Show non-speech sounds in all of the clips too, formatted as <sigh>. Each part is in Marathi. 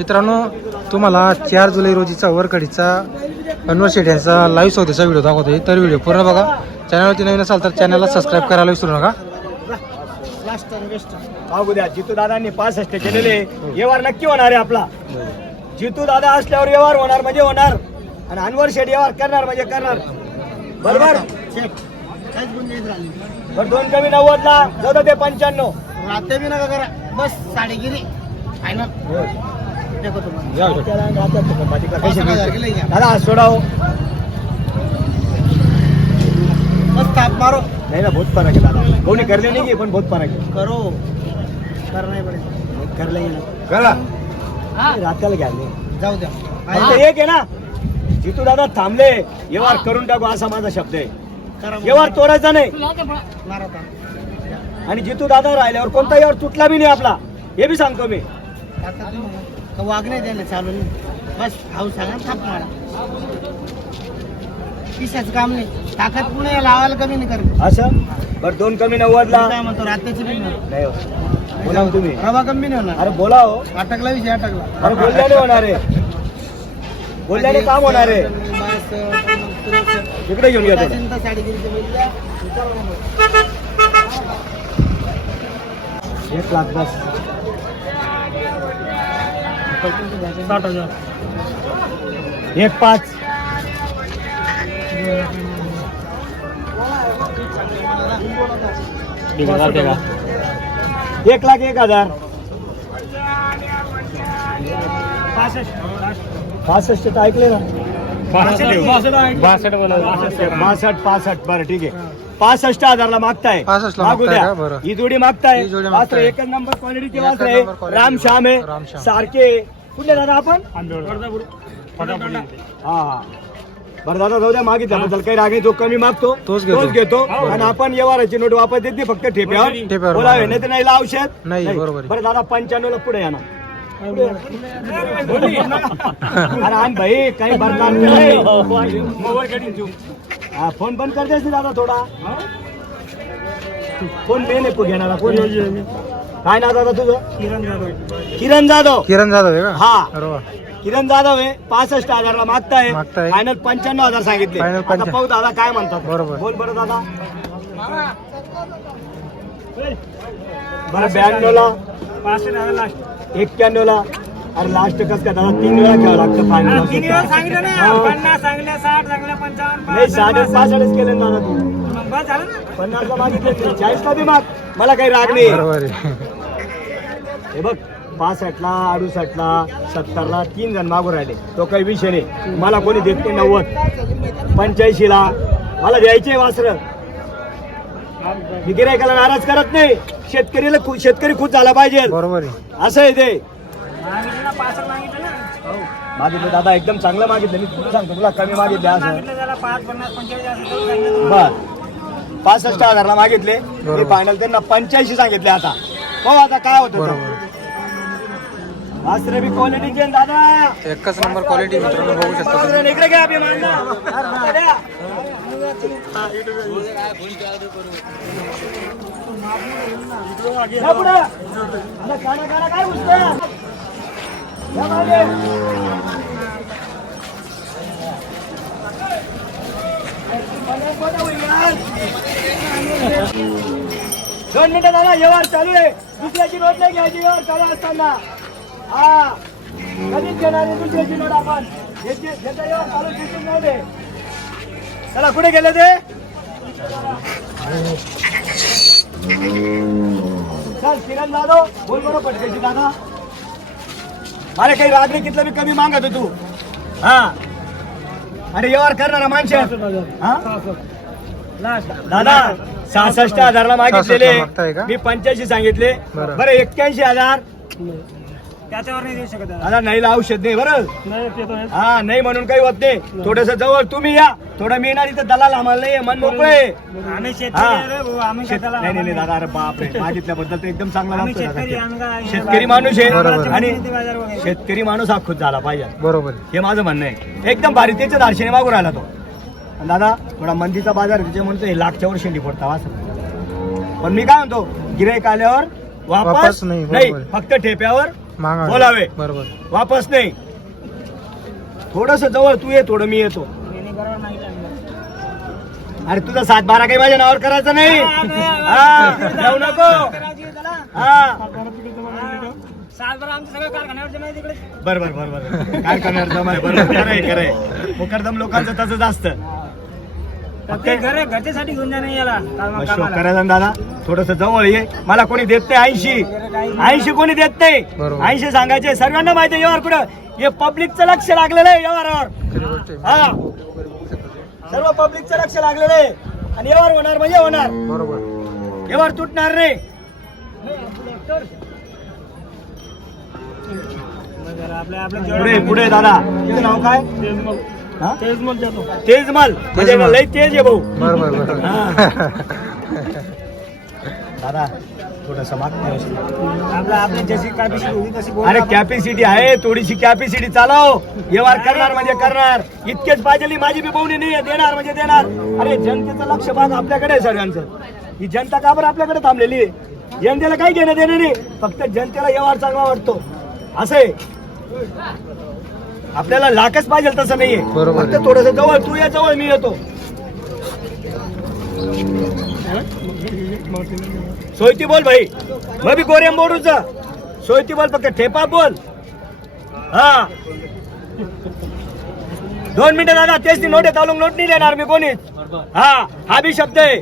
मित्रांनो तुम्हाला चार जुलै रोजीचा वरकडीचा अनवर शेठ यांचा लाईव्ह सौदेचा व्हिडिओ दाखवतोय. तर व्हिडिओ पूर्ण बघा. चॅनलवरती नवीन असाल तर चॅनलला सबस्क्राईब करायला विसरू नका. जितू दादांनी पासष्ट केलेले व्यवहार नक्की होणार आहे आपला. जितू दादा असल्यावर व्यवहार होणार म्हणजे होणार. आणि अनवर शेठ व्यवहार करणार म्हणजे करणार. बरोबर? बरं दोन कमी नव्वद ला जाऊ ते पंच्याण्णव. राहते बी नका करा. बस साडेगिरी. फायनल दादा सोडाव बस ताप मारो. नाही ना बहुत फरक आहे दादा. कोणी करले नाही की पण बहुत फरक करो. करना ही पडेगा कर लेंगे ना करा. रात्याला घ्या नाही. जाऊ द्या. फक्त एक आहे ना. जितू दादा थांबले. व्यवहार करून टाकू असा माझा शब्द आहे. करा व्यवहार तोडायचा नाही. मारा ताप. आणि जितू दादा राहिल्यावर कोणता व्यवहार तुटला बी नाही आपला. हे बी सांगतो मी. तुम्ही का नाही द्यायला चालू नाही बस हाऊ सांगा थाप मारा पिशाचं काम नाही. ताकद पुणे लावायला कमी नाही करत. असं? बरं दोन कमी नव्वदला काय म्हणतो रात्रीची बी नाही हो. बोला हो तुम्ही. रवा कमी नाही होणार. अरे बोला हो. अटकला विषय अटकला. अरे बोलल्याने होणार आहे. बोलल्याने काम होणार आहे. तिकडे घेऊन घ्या त्याला. बैल. एक लाख बस. एक पाच। एक लाख एक हजार। पासष्ट तर ऐकले ना। बासष्ट पासष्ट बरं ठीक आहे. पासष्ट हजारला मागताय. 65 ला मागू मागताय द्या. का? बरं. ही जोडी मागताय. ही जोडी वासरे मागताय. एकच नंबर क्वालिटीचे एकच वासरे नंबर quality. राम श्याम आहे. रामश्याम. सारखे कुठले दादा आपण? हा हा. बरं दादा जाऊ द्या मागितल्याबद्दल काही राग नाही जो कमी मागतो तोच घेतो. घेतो. आणि आपण व्यवहाराची नोट वापस देत नाही फक्त ठेप्यावर. ठेप्यावर बोलावे. नाही तर नाही औषध नाही, बरोबर आहे. बरं दादा पंच्याण्णव ला पुढे या ना अरे आण भाई काही भरणार नाही. हा फोन बंद कर द्यायची दादा थोडा. फोन मेन आहे घेणारा कोण काय नाव दादा तुझं? किरण जाधव. किरण जाधव. आहे का? हा. बरोबर किरण जाधव आहे पासष्ट हजारला मागताय. मागताय. फायनल पंच्याण्णव हजार सांगितले. Final आता पाहू दादा काय म्हणतात. बरोबर. बोल बरं दादा. बरं ब्याण्णव ला एक्क्याण्णव ला अरे लास्ट कस का दादा? तीन वेळा घ्यावं लागतं फायनल नाही साठ पासष्टच केले ना दादा तू. पन्नासला मागितले चाळीसला बी माग. मला काही राग नाही. बरोबर आहे. हे बघ पासष्टला अडुसष्टला सत्तरला तीन जण मागून राहिले. तो काही विषय नाही. मला कोणी देत नाही नव्वद. पंच्याऐंशीला. मला द्यायचे वासर. मी गिरायकाला नाराज करत नाही. शेतकरीला खु- शेतकरी खुश झाला पाहिजे. बरोबर आहे. असं आहे ते. मागितलं दादा एकदम चांगलं मागितलं. मी तुला सांगतो तुला कमी मागितले असं. बर. पासष्ट हजारला मागितले मी बरोबर. फायनल त्यांना पंच्याऐंशी सांगितले आता हो आता काय होतं ते? बरोबर वासरे बी क्वालिटीचे आहे दादा एकच नंबर क्वालिटी मित्रांनो बघू शकता तुम्ही. वासरे इकडे घ्या अभिमानला. अरे द्या. या पुढे. अरे काना काना काय घुसतंय? या मागे. दोन मिनिटं दादा व्यवहार चालू आहे. दुसऱ्याची नोट नाही घ्यायची व्यवहार चालू असताना. हा. कधीच घेणार नाही दुसऱ्याची नोट आपण. व्यवहार चालू दिसून जाऊ दे. चला कुठे गेले ते. चल किरण जाधव बोल बरोबर पटकायची दादा. मला काही रात्री कितलं मी कमी मागत तू. हा. अरे व्यवहार करणारा माणसं हा? दादा सहासष्ट हजारला 66 मागितलेले? मी पंच्याऐंशी सांगितले. बरं. बरं एक्क्याऐंशी हजार. त्याच्यावर नाही देऊ शकत दादा. नाही औषध नाही बरं? हा नाही म्हणून काही होत नाही. थोडस जवळ तुम्ही या. थोडं मी येणार इथं दलाल आम्हाला नाही मन मोकळे आम्ही हा. शेत- नाही नाही नाही, दादा अरे बापरे. <laughs> मागितल्याबद्दल तर एकदम चांगला दादा. शेतकरी माणूस बरोबर. आहे आणि शेतकरी माणूस हा खुद झाला पाहिजे. बरोबर. आहे. हे माझं म्हणणं आहे. एकदम भारी त्याच्या दार्शने मागून राहिला तो. आणि दादा थोडा मंदीचा बाजार आहे, त्याच्या म्हणतो हे लाखच्या वर शेंडी पडता असं पण मी काय म्हणतो गिराईक आल्यावर वापस वापस नाही, नाही बरोबर. फक्त ठेप्यावर बोलावे. बरोबर. वापस नाही. थोडस जवळ तू ये थोडं मी येतो. अरे तुझा सात बारा काही माझ्या नावावर करायचं नाही. हा, जाऊ नको. हा. बर बर बर बर काय करणार जमाय बरोबर खरंय खरंय मुकरदम लोकांचं तसंच असतं. घरच्यासाठी घेऊन जा नाही याला. मग शोक करायचा ना दादा? थोडस जवळ ये. मला कोणी देत नाही ऐंशी. ऐंशी कोणी देत नाही. ऐंशी सांगायचे. सर्वांना माहिती आहे व्यवहार कुठं? हे पब्लिकचं लक्ष लागलेलं आहे आहे. हा. सर्व पब्लिकचं लक्ष लागलेलं आहे. आणि व्यवहार होणार म्हणजे होणार. बरोबर. व्यवहार तुटणार नाही. पुढे पुढे दादा. तुझं नाव काय? हा? तेजमल म्हणजे तेजमल. लय तेज आहे भाऊ. बरोबर बरोबर. <laughs> दादा थोडस आपलं आपल्या जशी कॅपॅसिटी होती तशी बोल अरे कॅपॅसिटी आहे थोडीशी कॅपॅसिटी चालव. व्यवहार करणार म्हणजे करणार. इतकेच पाहिजे माझी बी बोवणी नाही देणार म्हणजे देणार. अरे जनतेचं लक्ष भाग आपल्याकडे आहे सर्वांचं ही जनता का बरं आपल्याकडे थांबलेली आहे? जनतेला काही घेणं देणं नाही. फक्त जनतेला व्यवहार चांगला वाटतो. असं आहे. आपल्याला लाखच पाहिजे तसं नाहीये. फक्त. थोडस जवळ तू या जवळ मी येतो. सोयती बोल भाई. मग बी गोरेम बोरूच सोयती बोल फक्त ठेपा बोल. हा. दोन मिनिटं दादा तेच ती नोट आहे चालून नोट नाही देणार मी कोणीच. हा हा बी शब्द आहे.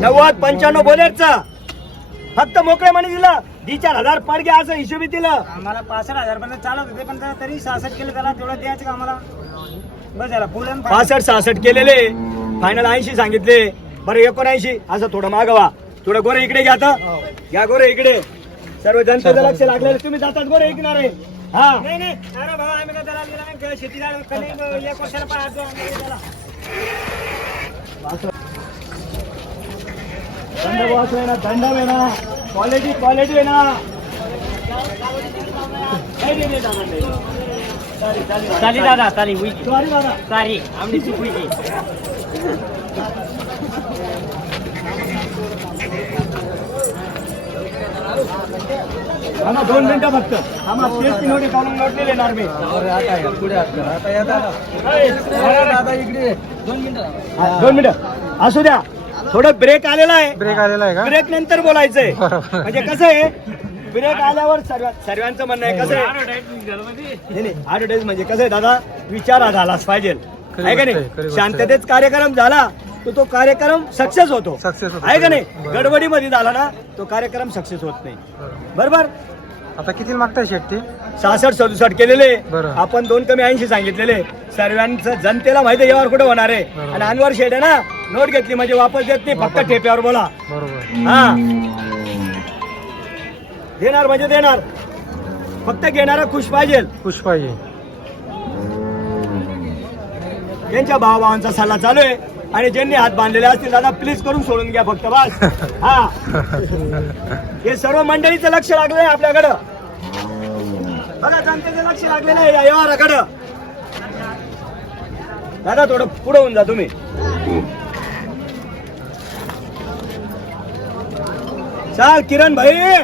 नव्वद पंच्याण्णव बोलेरचा. फक्त मोकळे म्हणे दिलं. दी चार हजार पडगे असं हिशोबी दिलं. आम्हाला पासष्ट हजार पर्यंत चालत होते पण त्याला तरी सहासष्ट केलं त्याला तेवढं द्यायचं का आम्हाला? पासष्ट सहासष्ट केलेले. फायनल ऐंशी सांगितले. बरं एकोणऐंशी. असं थोडं मागवा. थोडं गोरे इकडे घ्या आता. घ्या गोरे इकडे. सर्व जनतेचं लक्ष लागलेलं. तुम्ही जातात गोरे ऐकणार. आहे हा. नाही नाही. अरे भाऊ आम्ही काय त्याला दिला नाही शेतीला कधी एक वर्षाला पाहतो आम्ही त्याला. थंड बॉस आहे ना थंड आहे ना क्वालिटी क्वालिटी आहे ना नाही, चाली दादा चाली दादा. सारी आमची चुकीची आम्हा दोन मिनिटं फक्त. आम्हा तेच नोटी काढून नोट नाही देणार मी हा, दोन मिनिटं. असू द्या. थोडं ब्रेक आलेला आहे. ब्रेक आलेला आहे का? ब्रेक नंतर बोलायचंय. म्हणजे कसं आहे ब्रेक आल्यावर सर्व सर्वांचं म्हणणं आहे कसं आहे? नाही नाही ऍडव्हर्टाईज म्हणजे कसं आहे दादा? विचार झालाच पाहिजे. आहे का गोष्ट आहे, खरी नाही गोष्ट शांततेत कार्यक्रम झाला तर तो कार्यक्रम सक्सेस होतो. Success होतो. आहे का नाही? बरोबर. गडबडीमध्ये झाला ना तो कार्यक्रम सक्सेस होत नाही. बरोबर. आता किती मागताय शेट ते सहासष्ट सदुसष्ट केलेले. बरं. आपण दोन कमी ऐंशी सांगितलेले. सर्वांचं जनतेला माहिती आहे यावर कुठे होणार आहे? बरोबर. आणि अनवर शेड आहे ना नोट घेतली म्हणजे वापस देत नाही फक्त. ठेप्यावर बोला. बरोबर. हा. देणार म्हणजे देणार. फक्त घेणारा खुश पाहिजे. पुष्पाई त्यांच्या भावाभावांचा सल्ला चालू आहे. आणि ज्यांनी हात बांधलेले असतील दादा प्लीज करून सोडून घ्या फक्त बस. हा. हे सर्व मंडळीचं लक्ष लागलंय आपल्याकडं. बघा जनतेचं लक्ष लागलेलं आहे या व्यवहाराकडं. दादा थोडं पुढे होऊन जा तुम्ही. चाल किरण भाई बरे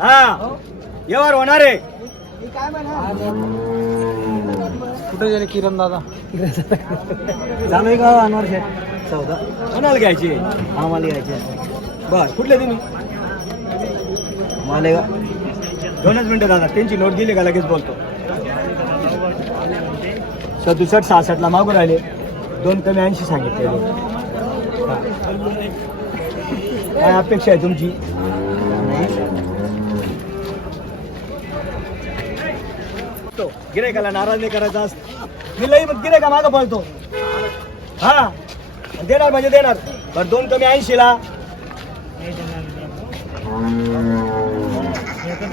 हा व्यवहार होणार आहे. कुठे गेले किरण दादा? झालंय का अनवर शेठ चौदा. कोणाला घ्यायची? आम्हाला घ्यायची. बर कुठले तुम्ही? मालेगा दोनच मिनिटं दादा त्यांची नोट दिली का लगेच बोलतो. सदुसष्ट सहासष्टला मागून राहिले. दोन कमी ऐंशी सांगितले. काय अपेक्षा आहे तुमची? गिरायकाला नाराज नाही करायचा मी लई मग गिरायका मागं पळतो. हा देणार म्हणजे देणार. बरं दोन कमी ऐंशी ला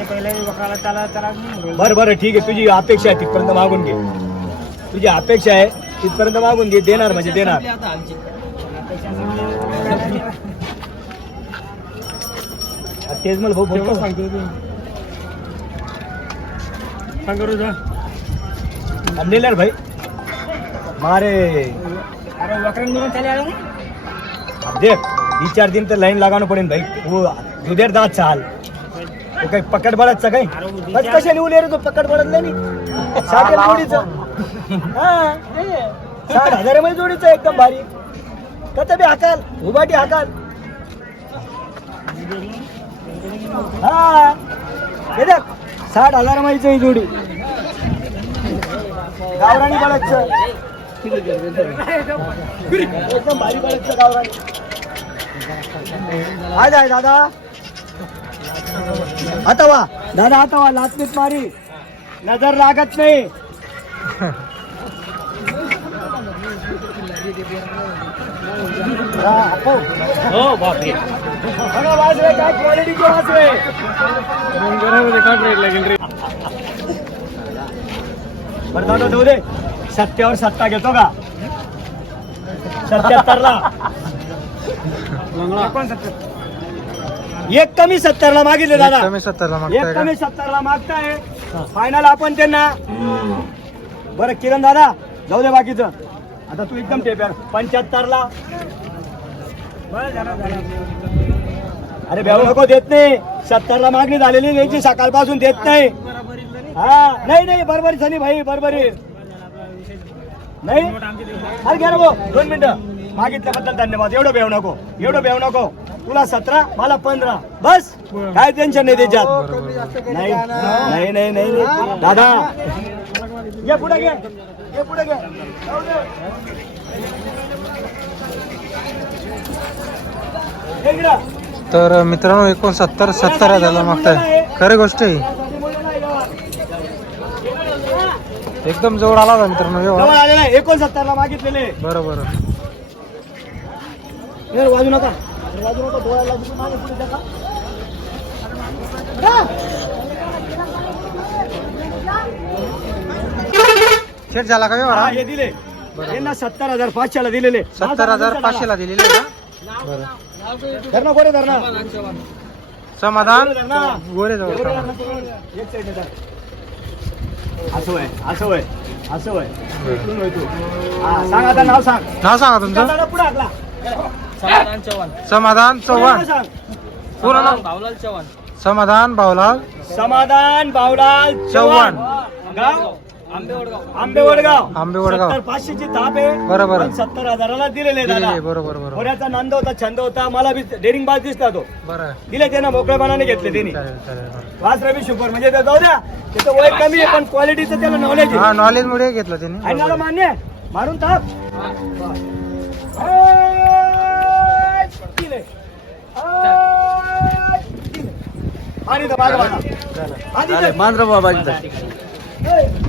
पहिले त्याला त्याला बरं बरं ठीक आहे. तुझी अपेक्षा आहे तिथपर्यंत मागून घे. तुझी अपेक्षा आहे तिथपर्यंत मागून घे. देणार म्हणजे देणार. तेच मला भाऊ बोलतो. सांगतो नेल्यार भाई. मारे. अरे वक्रण म्हणून त्याला आलं देख तीन चार दिन तर लाईन लगावं पडेल भाई. जुदेर दात चाल. तो काही पकड बळदचा काही? बस कशाने उले रे तो पकड बळदला नाही? साठ जोडीचा. हा. साठ हजारमध्ये जोडीचा एकदम भारी. कत बी हाकाल. उभाटी हाकाल हा. हे साठ हजारमध्ये ही जोडी. गावराणी बळदचं एकदम भारी गावराणी. आज आहे दादा आता वा दादा आता वा लाचमीत मारी. नजर लागत नाही. हा, हो. बघा वासरे काय क्वालिटीचे वासरे बरं दादा देऊ दे सत्यावर सत्ता घेतो का सत्याहत्तरला एक कमी सत्तरला मागितले दादा कमी सत्तरला एक मागताय कमी सत्तरला मागताय फायनल आपण त्यांना बरं किरण दादा जाऊ दे बाकीचं आता तू एकदम टेप्यार पंच्याहत्तरला. अरे भेऊ नको देत नाही. सत्तरला मागणी झालेली यायची सकाळपासून देत नाही. हा नाही नाही बरोबरी झाली भाई बरोबरी. नाही? अरे घ्या ना भाऊ दोन मिनिटं. मागितल्याबद्दल धन्यवाद. एवढं बेव नको एवढं बेव नको. तुला सतरा मला पंधरा. बस. काय टेन्शन नाही त्याच्यात. नाही नाही नाही नाही नाही. दादा. ये पुढे घे. ये पुढे घे जाऊ दे. ये इकडं. तर मित्रांनो एकोणसत्तर सत्तर हजारला मागताय. खरी गोष्ट आहे. एकदम जवळ आला होता मित्रांनो एकोणसत्तर ला मागितलेले. बरोबर हे वाजू नका. हे वाजू नका डोळ्याला पुढे टाका. शेट झाला का हा, व्यवहार? हे दिले. यांना सत्तर हजार पाचशेला दिलेले. सत्तर हजार पाचशेला दिलेले बरं. धरणा कोणी धरणा? समाधान? गोरे जवळ. असं होय असं होय असं होय. इकडून होय तू. हा सांग आता नाव सांग. नाव सांगा तुमचं. दादा पुढे समाधान चव्हाण. समाधान चव्हाण. सांग. पूर्ण नाव? भावलाल चव्हाण. समाधान भाऊलाल. समाधान बावडाल चव्हाण. गाव? आंबे वडगाव आंबे वडगाव आंबे वडगाव. सत्तर पाचशेची ताप आहे. बरोबर. पण सत्तर हजाराला दिलेले दादा. दिलेले बरोबर बरोबर. थोड्याचा नंद होता छंद होता. मला बी डेरिंग बाज दिसला तो. बरं. दिले त्यानं मोकळेपणाने घेतले त्यांनी. चालेल चालेल बरं. वास रवी शुपर म्हणजे ते जाऊ द्या. त्याचं वय कमी आहे पण क्वालिटीचं त्याला नॉलेज हा आहे. नॉलेज मुळे घेतलं त्यांनी. मान्य आहे? मारून ताप दिले. दिले. आणि मागं ए.